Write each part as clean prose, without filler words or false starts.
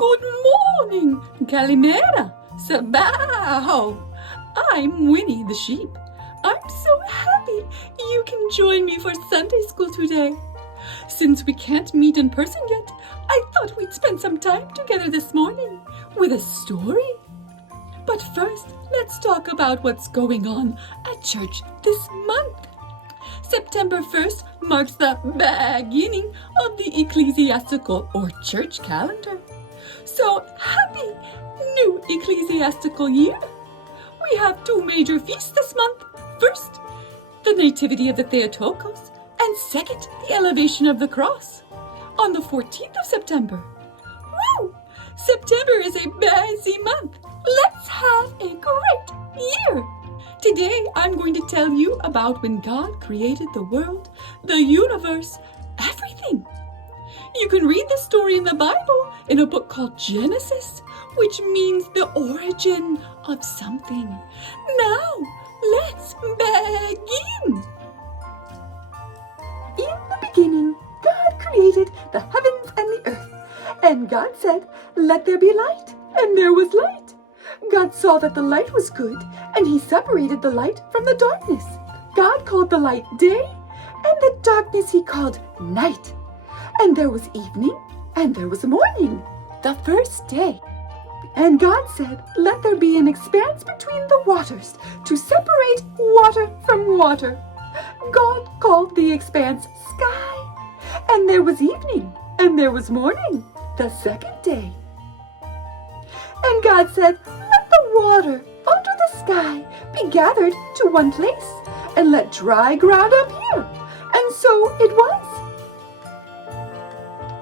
Good morning, Calimera, Sabaho. I'm Winnie the Sheep. I'm so happy you can join me for Sunday school today. Since we can't meet in person yet, I thought we'd spend some time together this morning with a story. But first, let's talk about what's going on at church this month. September 1st marks the beginning of the ecclesiastical or church calendar. So happy new ecclesiastical year! We have two major feasts this month. First, the Nativity of the Theotokos, and second, the Elevation of the Cross on the 14th of September. Woo! September is a busy month. Let's have a great year! Today, I'm going to tell you about when God created the world, the universe, everything. You can read the story in the Bible in a book called Genesis, which means the origin of something. Now, let's begin. In the beginning, God created the heavens and the earth. And God said, "Let there be light," and there was light. God saw that the light was good, and he separated the light from the darkness. God called the light day, and the darkness he called night. And there was evening, and there was morning, the first day. And God said, "Let there be an expanse between the waters to separate water from water." God called the expanse sky. And there was evening, and there was morning, the second day. And God said, "Let the water under the sky be gathered to one place, and let dry ground appear." And so it was.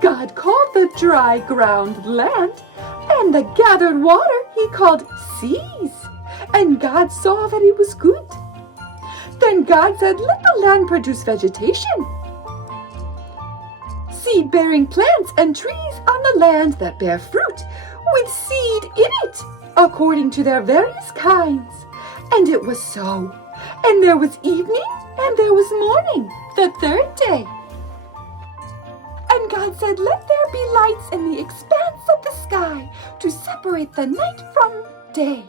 God called the dry ground land, and the gathered water he called seas. And God saw that it was good. Then God said, "Let the land produce vegetation, seed-bearing plants and trees on the land that bear fruit, with seed in it, according to their various kinds." And it was so. And there was evening, and there was morning, the third day. And God said, "Let there be lights in the expanse of the sky to separate the night from day,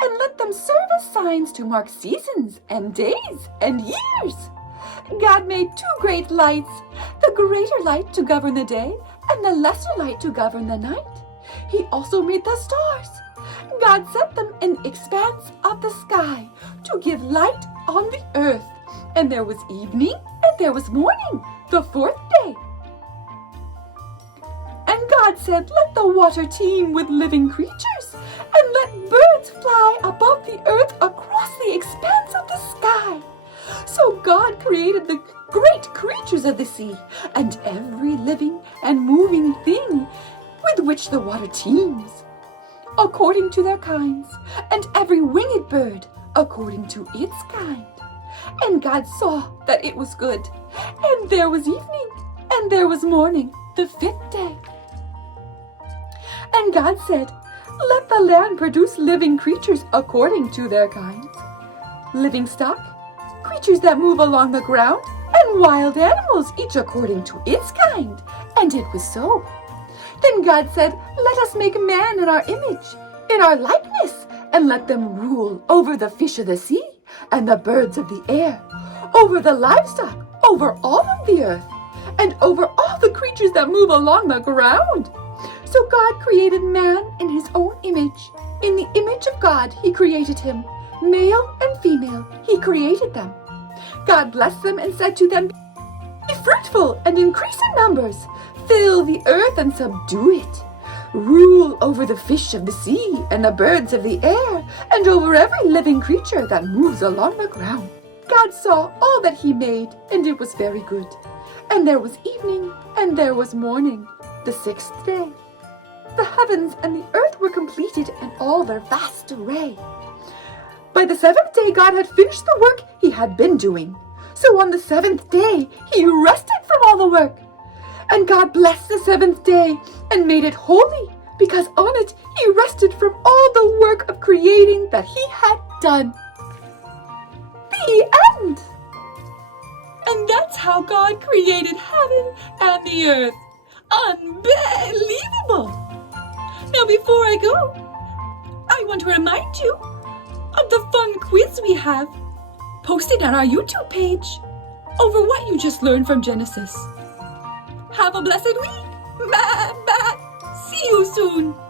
and let them serve as signs to mark seasons and days and years." God made two great lights, the greater light to govern the day, and the lesser light to govern the night. He also made the stars. God set them in the expanse of the sky to give light on the earth. And there was evening, and there was morning, the fourth day. And God said, "Let the water teem with living creatures, and let birds fly above the earth across the expanse of the sky." So God created the great creatures of the sea, and every living and moving thing with which the water teems, according to their kinds, and every winged bird according to its kind. And God saw that it was good. And there was evening, and there was morning, the fifth day. And God said, "Let the land produce living creatures according to their kinds, living stock, creatures that move along the ground, and wild animals, each according to its kind." And it was so. Then God said, "Let us make man in our image, in our likeness, and let them rule over the fish of the sea, and the birds of the air, over the livestock, over all of the earth, and over all the creatures that move along the ground." So God created man in his own image. In the image of God he created him. Male and female he created them. God blessed them and said to them, "Be fruitful and increase in numbers. Fill the earth and subdue it. Rule over the fish of the sea and the birds of the air, and over every living creature that moves along the ground." God saw all that he made, and it was very good. And there was evening, and there was morning, the sixth day. The heavens and the earth were completed in all their vast array. By the seventh day, God had finished the work he had been doing. So on the seventh day, he rested from all the work. And God blessed the seventh day and made it holy, because on it he rested from all the work of creating that he had done. The end! And that's how God created heaven and the earth. Unbelievable! Now before I go, I want to remind you of the fun quiz we have posted on our YouTube page over what you just learned from Genesis. Have a blessed week. Bye. See you soon.